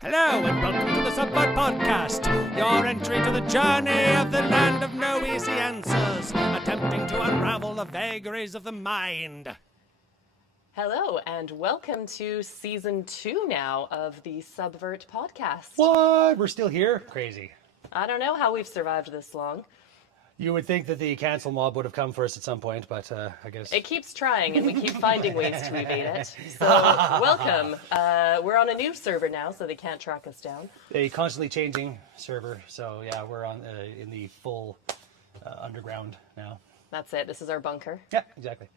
Hello and welcome to the Subvert Podcast, your entry to the journey of the land of no easy answers, attempting to unravel the vagaries of the mind. Hello and welcome to Season 2 now of the Subvert Podcast. What? We're still here? Crazy. I don't know how we've survived this long. You would think that the cancel mob would have come for us at some point, but I guess... It keeps trying and we keep finding ways to evade it. So, welcome. We're on a new server now, so they can't track us down. A constantly changing server, so yeah, we're on in the full underground now. That's it. This is our bunker. Yeah, exactly.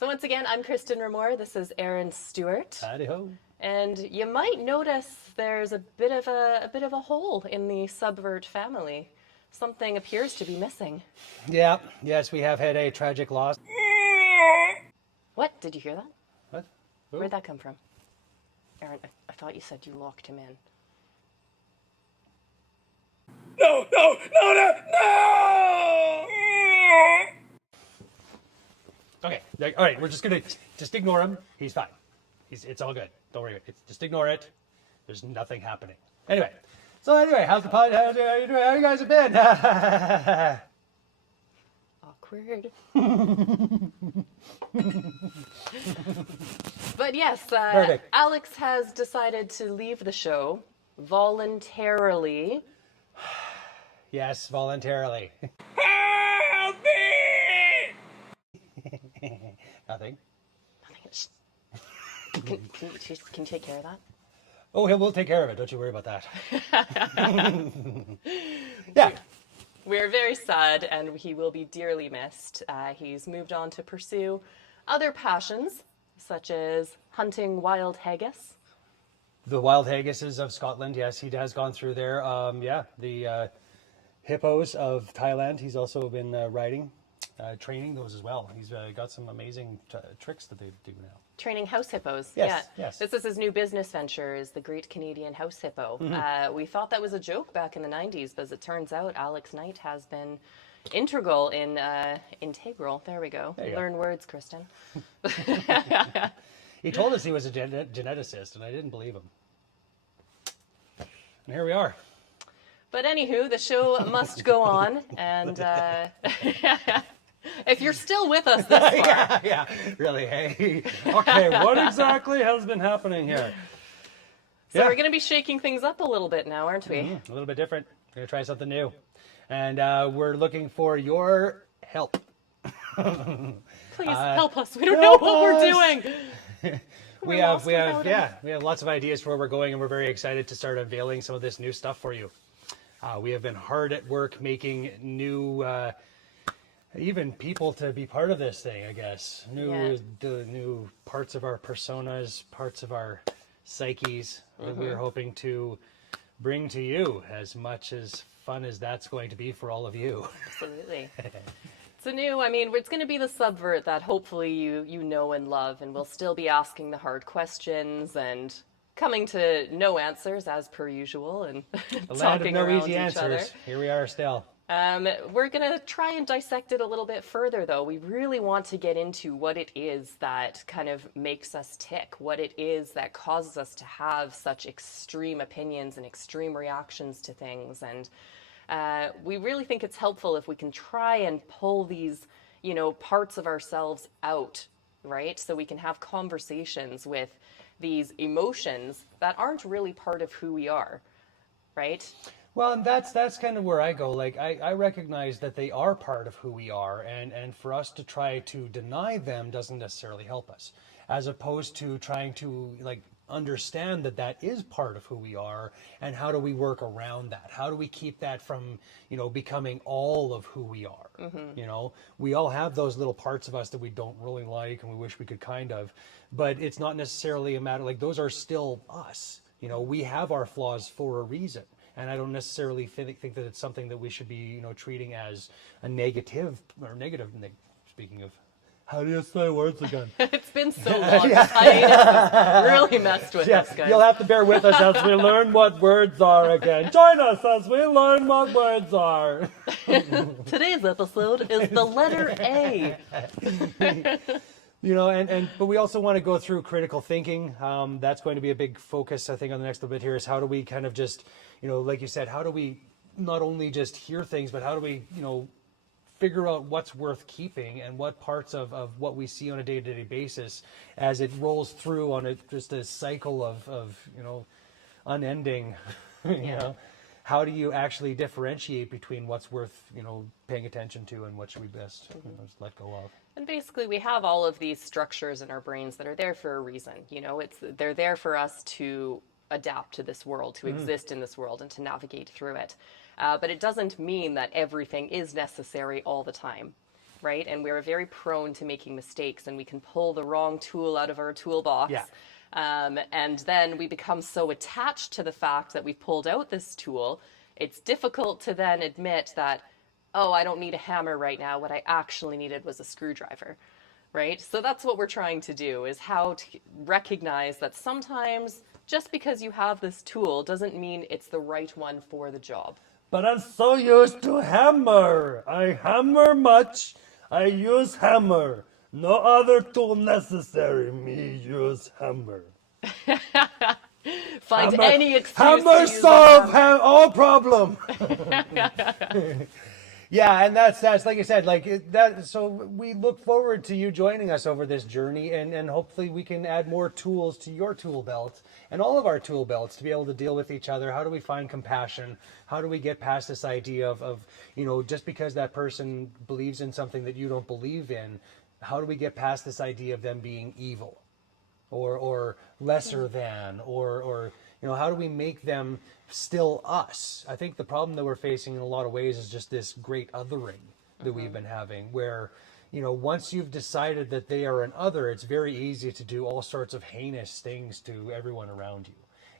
So once again, I'm Kristin Ramore. This is Aaron Stewart. Howdy-ho. And you might notice there's a bit of a hole in the Subvert family. Something appears to be missing. Yeah, yes, we have had a tragic loss. What? Did you hear that? What? Ooh. Where'd that come from? Aaron, I thought you said you locked him in. No! Okay, all right, we're just gonna ignore him. He's fine. It's all good. Don't worry. Just ignore it. There's nothing happening. Anyway, how's the pod? How you doing? How you guys have been? Awkward. But yes, Alex has decided to leave the show voluntarily. Yes, voluntarily. Help me! Nothing. Can you take care of that? Oh, we'll take care of it. Don't you worry about that. Yeah. We're very sad, and he will be dearly missed. He's moved on to pursue other passions, such as hunting wild haggis. The wild haggises of Scotland, yes, he has gone through there. The hippos of Thailand, he's also been riding, training those as well. He's got some amazing tricks that they do now. Training house hippos. Yes, yeah. yes. This is his new business venture, is the Great Canadian House Hippo. Mm-hmm. We thought that was a joke back in the 90s, but as it turns out, Alex Knight has been integral. There we go. Learn words, Kristin. He told us he was a geneticist, and I didn't believe him. And here we are. But anywho, the show must go on, and if you're still with us this far. Yeah, really, hey. Okay, what exactly has been happening here? So we're going to be shaking things up a little bit now, aren't we? A little bit different. We're going to try something new. And we're looking for your help. Please help us. We don't know what we're doing. We have lots of ideas for where we're going, and we're very excited to start unveiling some of this new stuff for you. We have been hard at work making new, even people to be part of this thing, I guess. New parts of our personas, parts of our psyches that we're hoping to bring to you, as much as fun as that's going to be for all of you. Absolutely. It's going to be the Subvert that hopefully you know and love, and we'll still be asking the hard questions and coming to no answers as per usual, and The land of talking no around easy each answers. other. Here we are still. We're going to try and dissect it a little bit further, though. We really want to get into what it is that kind of makes us tick, what it is that causes us to have such extreme opinions and extreme reactions to things. And we really think it's helpful if we can try and pull these, parts of ourselves out, right? So we can have conversations with these emotions that aren't really part of who we are, right? Well, and that's kind of where I go. Like, I recognize that they are part of who we are, and for us to try to deny them doesn't necessarily help us, as opposed to trying to, understand that that is part of who we are, and how do we work around that? How do we keep that from, becoming all of who we are? We all have those little parts of us that we don't really like and we wish we could kind of, but it's not necessarily a matter, those are still us. We have our flaws for a reason. And I don't necessarily think that it's something that we should be, treating as a negative or negative. Speaking of, how do you say words again? It's been so long. This hiatus has really messed with us, guys. You'll have to bear with us as we learn what words are again. Join us as we learn what words are. Today's episode is the letter A. But we also want to go through critical thinking. That's going to be a big focus, I think, on the next little bit here, is how do we kind of just, like you said, how do we not only just hear things, but how do we, figure out what's worth keeping and what parts of what we see on a day-to-day basis as it rolls through on just a cycle of unending, how do you actually differentiate between what's worth, paying attention to and what should we best just let go of? And basically, we have all of these structures in our brains that are there for a reason. They're there for us to adapt to this world, to exist in this world, and to navigate through it. But it doesn't mean that everything is necessary all the time, right? And we're very prone to making mistakes, and we can pull the wrong tool out of our toolbox. Yeah. And then we become so attached to the fact that we've pulled out this tool, it's difficult to then admit that, oh, I don't need a hammer right now. What I actually needed was a screwdriver, right? So that's what we're trying to do, is how to recognize that sometimes just because you have this tool doesn't mean it's the right one for the job. But I'm so used to hammer. I hammer much. I use hammer. No other tool necessary. Me use hammer. Find Hammer- any excuse Hammer to use solve a hammer. all problem. Yeah, and that's like I said, that. So we look forward to you joining us over this journey, and hopefully we can add more tools to your tool belt and all of our tool belts to be able to deal with each other. How do we find compassion? How do we get past this idea of just because that person believes in something that you don't believe in, how do we get past this idea of them being evil, or lesser than, or how do we make them still us? I think the problem that we're facing in a lot of ways is just this great othering that we've been having, where, once you've decided that they are an other, it's very easy to do all sorts of heinous things to everyone around you.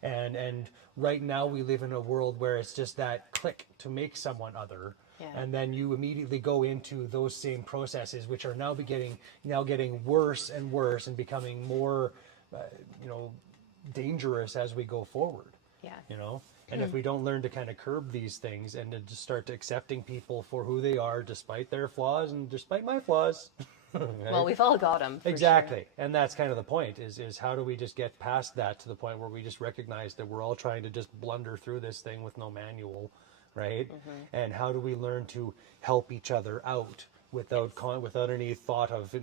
And right now we live in a world where it's just that click to make someone other. Yeah. And then you immediately go into those same processes, which are now getting worse and worse and becoming more, dangerous as we go forward. Yeah. And if we don't learn to kind of curb these things and to just start accepting people for who they are, despite their flaws and despite my flaws. Right? Well, we've all got them. Exactly. And that's kind of the point, is how do we just get past that to the point where we just recognize that we're all trying to just blunder through this thing with no manual, right? And how do we learn to help each other out without any thought of,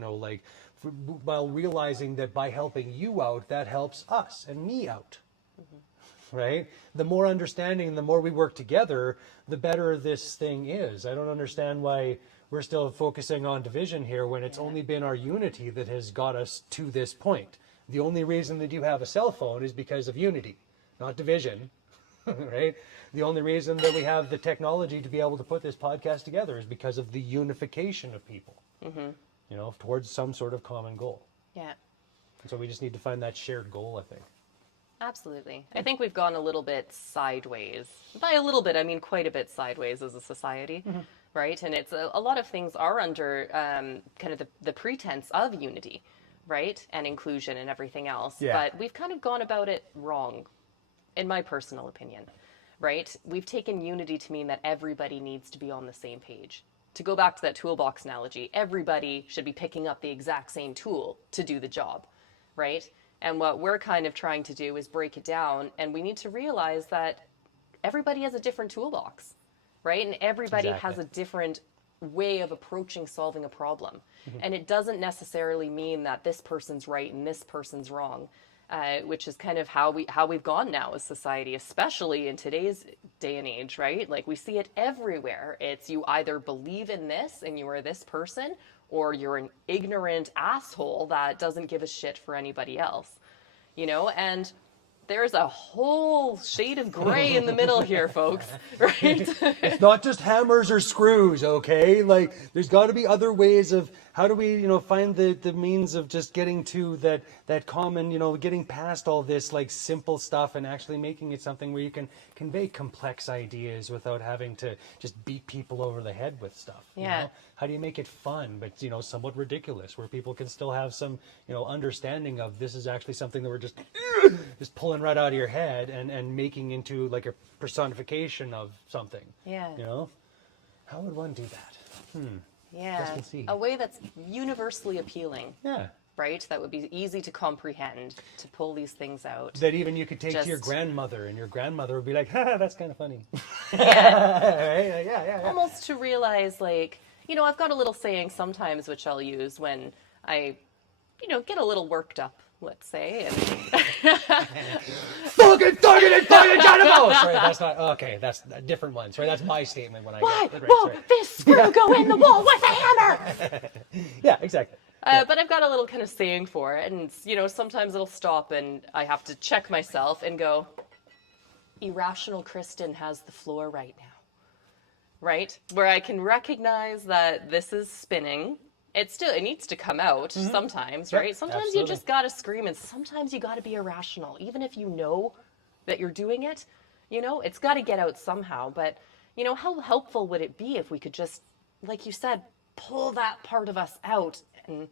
while realizing that by helping you out, that helps us and me out. Right? The more understanding, the more we work together, the better this thing is. I don't understand why we're still focusing on division here when it's only been our unity that has got us to this point. The only reason that you have a cell phone is because of unity, not division. Right? The only reason that we have the technology to be able to put this podcast together is because of the unification of people, towards some sort of common goal. Yeah. And so we just need to find that shared goal, I think. Absolutely. I think we've gone a little bit sideways. By a little bit, I mean quite a bit sideways as a society, right? And it's a lot of things are under kind of the pretense of unity, right? And inclusion and everything else. Yeah. But we've kind of gone about it wrong, in my personal opinion, right? We've taken unity to mean that everybody needs to be on the same page. To go back to that toolbox analogy, everybody should be picking up the exact same tool to do the job, right? And what we're kind of trying to do is break it down, and we need to realize that everybody has a different toolbox, right? And everybody has a different way of approaching solving a problem. And it doesn't necessarily mean that this person's right and this person's wrong, which is kind of how we've gone now as society, especially in today's day and age, right? Like, we see it everywhere. It's you either believe in this and you are this person, or you're an ignorant asshole that doesn't give a shit for anybody else, and there's a whole shade of gray in the middle here, folks, right? It's not just hammers or screws, okay? There's got to be other ways of how do we, find the means of just getting to that common, getting past all this simple stuff and actually making it something where you can convey complex ideas without having to just beat people over the head with stuff. Yeah. How do you make it fun, but somewhat ridiculous, where people can still have some, understanding of this is actually something that we're just pulling right out of your head and making into a personification of something. Yeah. How would one do that? Yeah. We'll see. A way that's universally appealing. Yeah. right? That would be easy to comprehend, to pull these things out. That even you could take to your Just- grandmother, and your grandmother would be like, "Ha, that's kind of funny." Yeah. Right? Yeah. Almost to realize, like, I've got a little saying sometimes which I'll use when I, get a little worked up, let's say. And Fucking animals! Sorry, that's not, okay, that's a different one. Sorry, that's my statement when I why get it. Right, won't sorry. this screw go in the wall with a hammer? Yeah, exactly. But I've got a little kind of saying for it, and sometimes it'll stop, and I have to check myself and go, irrational Kristin has the floor right now, right? Where I can recognize that this is spinning. It needs to come out sometimes, right? Sometimes absolutely. you just gotta scream, and sometimes you gotta be irrational, even if you know that you're doing it. It's got to get out somehow. But how helpful would it be if we could just, like you said, pull that part of us out, and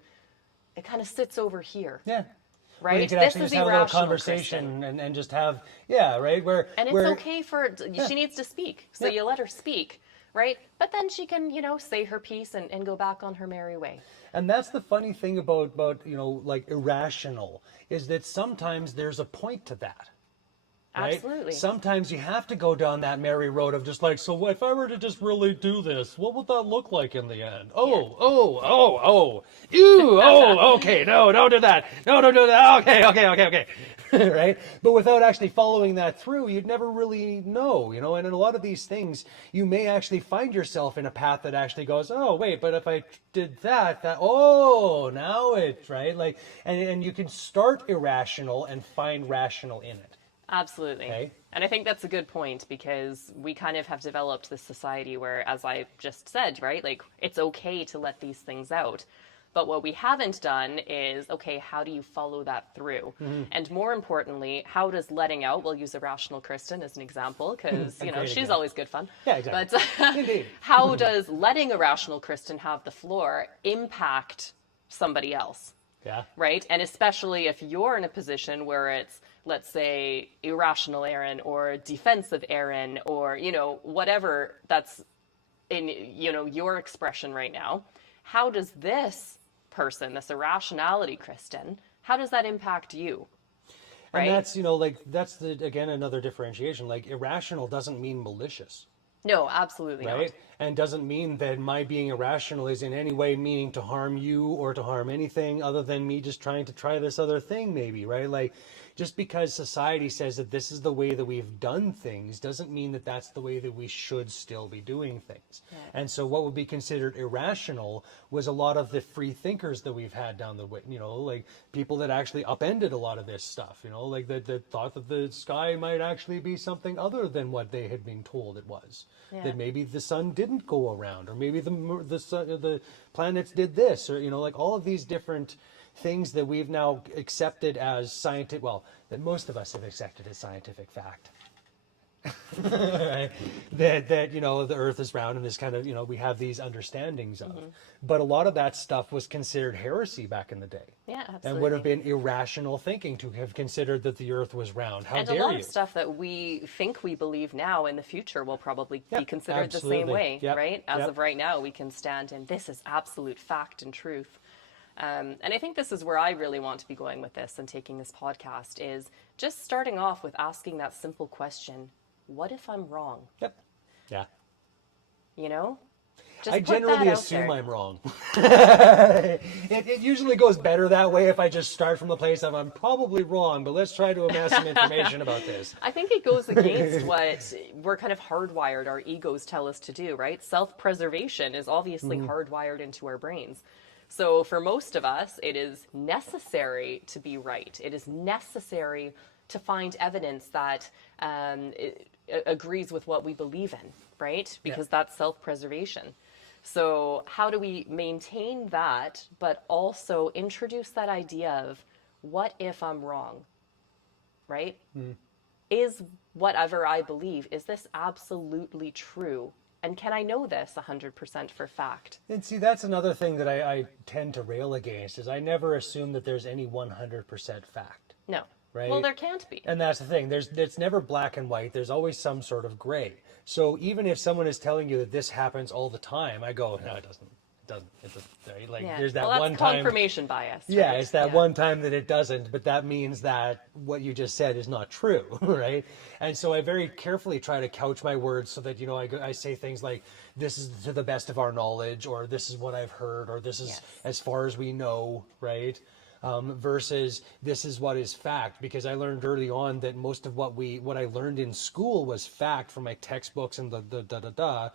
it kind of sits over here. Yeah. Right? Where you could This actually is just have a little irrational, conversation Kristin. and just have, yeah, right? And it's okay she needs to speak. So Yeah. you let her speak, right? But then she can, say her piece and go back on her merry way. And that's the funny thing about like irrational, is that sometimes there's a point to that. Right? Absolutely. Sometimes you have to go down that merry road of just like, so if I were to just really do this, what would that look like in the end? Oh, ew, okay, no, don't do that. No, don't do that. Okay. Right? But without actually following that through, you'd never really know, and in a lot of these things, you may actually find yourself in a path that actually goes, oh, wait, but if I did now it's, right? Like, and you can start irrational and find rational in it. Absolutely. Okay. And I think that's a good point, because we kind of have developed this society where, as I just said, right, like it's okay to let these things out. But what we haven't done is, okay, how do you follow that through? And more importantly, how does letting out, we'll use Irrational Kristin as an example, because, she's always good fun. Yeah, exactly. But Indeed. how does letting Irrational Kristin have the floor impact somebody else? Yeah. Right? And especially if you're in a position where it's, let's say, irrational Aaron or defensive Aaron, or, whatever that's in, your expression right now. How does this person, this irrationality Kristin, how does that impact you? Right? And that's, that's again, another differentiation. Like, irrational doesn't mean malicious. No, absolutely right? not. And doesn't mean that my being irrational is in any way meaning to harm you or to harm anything other than me just trying to try this other thing, maybe, right? Like, just because society says that this is the way that we've done things doesn't mean that that's the way that we should still be doing things. Yeah. And so what would be considered irrational was a lot of the free thinkers that we've had down the way, like people that actually upended a lot of this stuff, like that thought that the sky might actually be something other than what they had been told it was. Yeah. That maybe the sun didn't go around, or maybe the planets did this, or like all of these different things that we've now accepted as scientific, well, that most of us have accepted as scientific fact. Right? That the earth is round, and this kind of, we have these understandings of. But a lot of that stuff was considered heresy back in the day. Yeah, absolutely. And would have been irrational thinking to have considered that the earth was round. How dare you? And a lot of stuff that we think we believe now in the future will probably be considered absolutely. The same way, Yep. right? As of right now, we can stand in this is absolute fact and truth. And I think this is where I really want to be going with this and taking this podcast, is just starting off with asking that simple question, what if I'm wrong? Yep. Yeah. Just I put that generally out assume there. I'm wrong. It usually goes better that way if I just start from the place of I'm probably wrong, but let's try to amass some information about this. I think it goes against what we're kind of hardwired, our egos tell us to do, right? Self-preservation is obviously hardwired into our brains. So for most of us, it is necessary to be right. It is necessary to find evidence that it agrees with what we believe in, right? Because that's self-preservation. So how do we maintain that, but also introduce that idea of what if I'm wrong, right? Is whatever I believe, is this absolutely true? And can I know this 100% for fact? And see, that's another thing that I tend to rail against, is I never assume that there's any 100% fact. No. Right? Well, there can't be. And that's the thing. It's never black and white. There's always some sort of gray. So even if someone is telling you that this happens all the time, I go, no, it doesn't. doesn't. It doesn't, right? Like Yeah. there's that well, that's one time. confirmation bias. Yeah, right? it's that Yeah. one time that it doesn't, but that means that what you just said is not true, right? And so I very carefully try to couch my words so that, I say things like, this is to the best of our knowledge, or this is what I've heard, or this is Yes. as far as we know, right? Versus this is what is fact, because I learned early on that most of what I learned in school was fact from my textbooks and the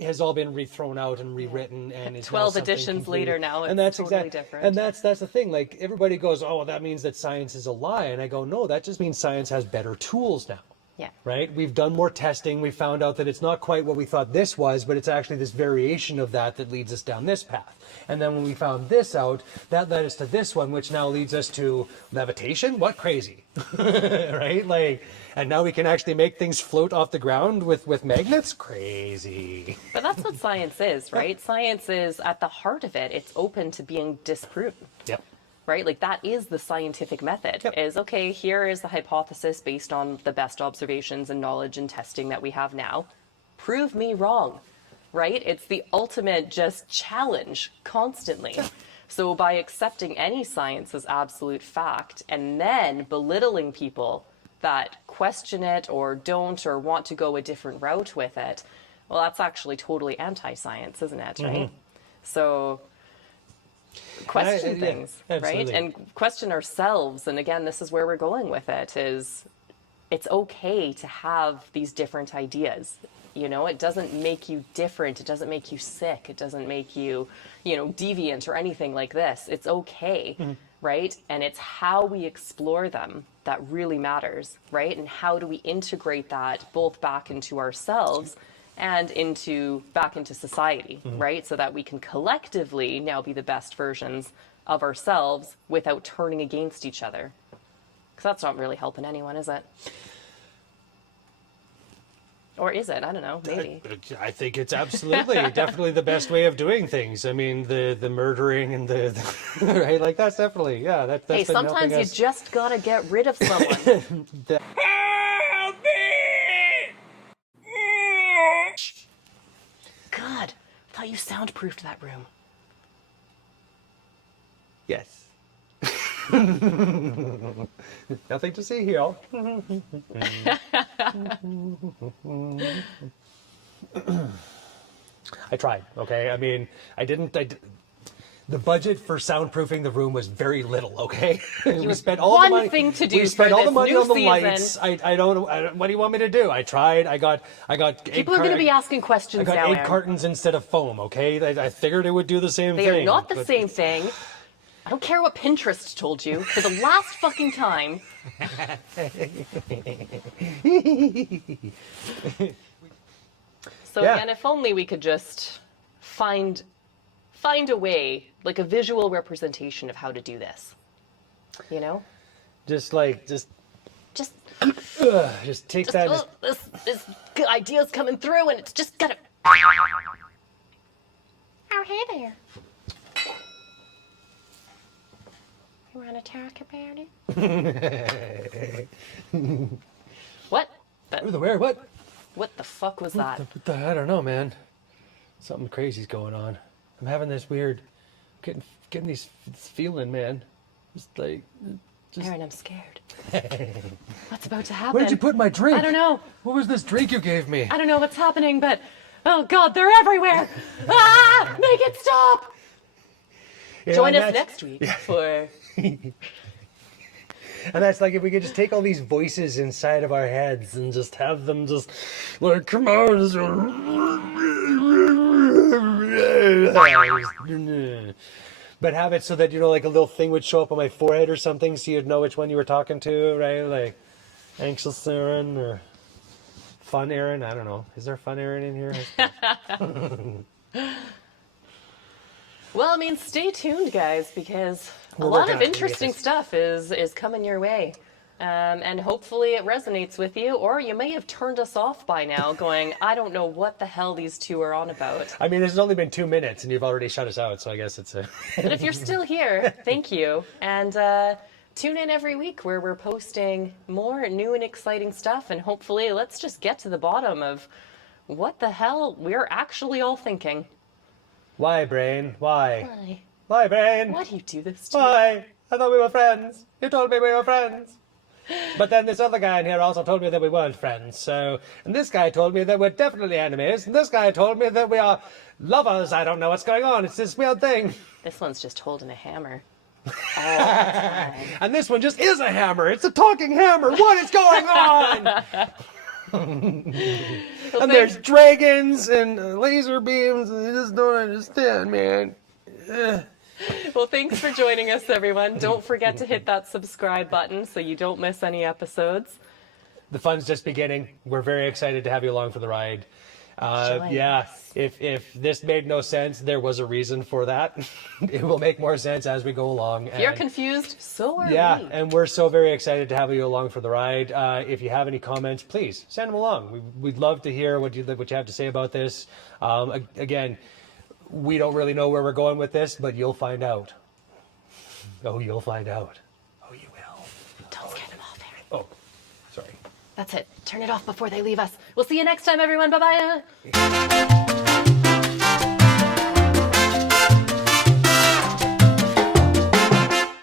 has all been thrown out and rewritten and is now 12 something editions later now, and it's that's totally different. And that's the thing. Like everybody goes, oh, well, that means that science is a lie, and I go, no, that just means science has better tools now. Yeah. Right? We've done more testing. We found out that it's not quite what we thought this was, but it's actually this variation of that leads us down this path. And then when we found this out, that led us to this one, which now leads us to levitation. What crazy, right? Like, and now we can actually make things float off the ground with magnets. Crazy. But that's what science is, right? Science is at the heart of it. It's open to being disproven. Yep. Right? Like that is the scientific method. Yep. Is okay, here is the hypothesis based on the best observations and knowledge and testing that we have now. Prove me wrong. Right? It's the ultimate just challenge constantly. So by accepting any science as absolute fact and then belittling people that question it or don't or want to go a different route with it, well, that's actually totally anti-science, isn't it? Right? Mm-hmm. So question Yeah, things, right? absolutely. And question ourselves. And again, this is where we're going with it, is it's okay to have these different ideas. It doesn't make you different. It doesn't make you sick. It doesn't make you, deviant or anything like this. It's okay, right? And it's how we explore them that really matters, right? And how do we integrate that both back into ourselves and back into society, right? So that we can collectively now be the best versions of ourselves without turning against each other. Because that's not really helping anyone, is it? Or is it? I don't know. Maybe. I think it's absolutely, definitely the best way of doing things. I mean, the murdering and the right, like that's definitely, yeah. That's Hey, been sometimes helping you us. just gotta get rid of someone. Help me! God, I thought you soundproofed that room. Yes. Nothing to see here. I tried. Okay. I mean, the budget for soundproofing the room was very little. Okay. We spent all the one money. thing to do We spent for all the this money new on the season. lights. I don't. What do you want me to do? I tried. I got. People are going to be asking questions I got now, egg Aaron. cartons instead of foam. Okay. I figured it would do the same They thing. are not the but- same thing. I don't care what Pinterest told you. For the last fucking time. So Yeah. again, if only we could just find a way, like a visual representation of how to do this. Just Just take that. As, this idea's coming through, and it's just gotta. Oh, hey there. You want to talk about it? What? where? What? What the fuck was that? I don't know, man. Something crazy's going on. I'm having this weird, getting this feeling, man. Just like, Aaron, I'm scared. What's about to happen? where did you put my drink? I don't know. What was this drink you gave me? I don't know what's happening, but oh god, they're everywhere! Ah! Make it stop! You know, Join and us that's- next week for. And that's like if we could just take all these voices inside of our heads and just have them just like, come on. Just... But have it so that, like a little thing would show up on my forehead or something so you'd know which one you were talking to, right? Like anxious Aaron or fun Aaron. I don't know. Is there fun Aaron in here? Well, I mean, stay tuned, guys, because a We're lot working of on it. We'll get interesting this. stuff is coming your way. And hopefully it resonates with you, or you may have turned us off by now going, I don't know what the hell these two are on about. I mean, this has only been 2 minutes and you've already shut us out, so I guess it's a... But if you're still here, thank you. And tune in every week where we're posting more new and exciting stuff. And hopefully let's just get to the bottom of what the hell we're actually all thinking. Why, Brain? Why? Why? Why, Brain? Why do you do this to me? Why? I thought we were friends. You told me we were friends. But then this other guy in here also told me that we weren't friends. So, and this guy told me that we're definitely enemies. And this guy told me that we are lovers. I don't know what's going on. It's this weird thing. This one's just holding a hammer. All the time. And this one just is a hammer. It's a talking hammer. What is going on? And there's dragons and laser beams. And I just don't understand, man. Well, thanks for joining us, everyone. Don't forget to hit that subscribe button so you don't miss any episodes. The fun's just beginning. We're very excited to have you along for the ride. Join Yeah, us. if this made no sense, there was a reason for that. It will make more sense as we go along. If you're confused, so are Yeah, we. and we're so very excited to have you along for the ride. If you have any comments, please send them along. We'd love to hear what you have to say about this. Again, we don't really know where we're going with this, but you'll find out. Oh, you'll find out. Oh, you will. Don't scare them off, Aaron. Oh, sorry. That's it. Turn it off before they leave us. We'll see you next time, everyone. Bye-bye.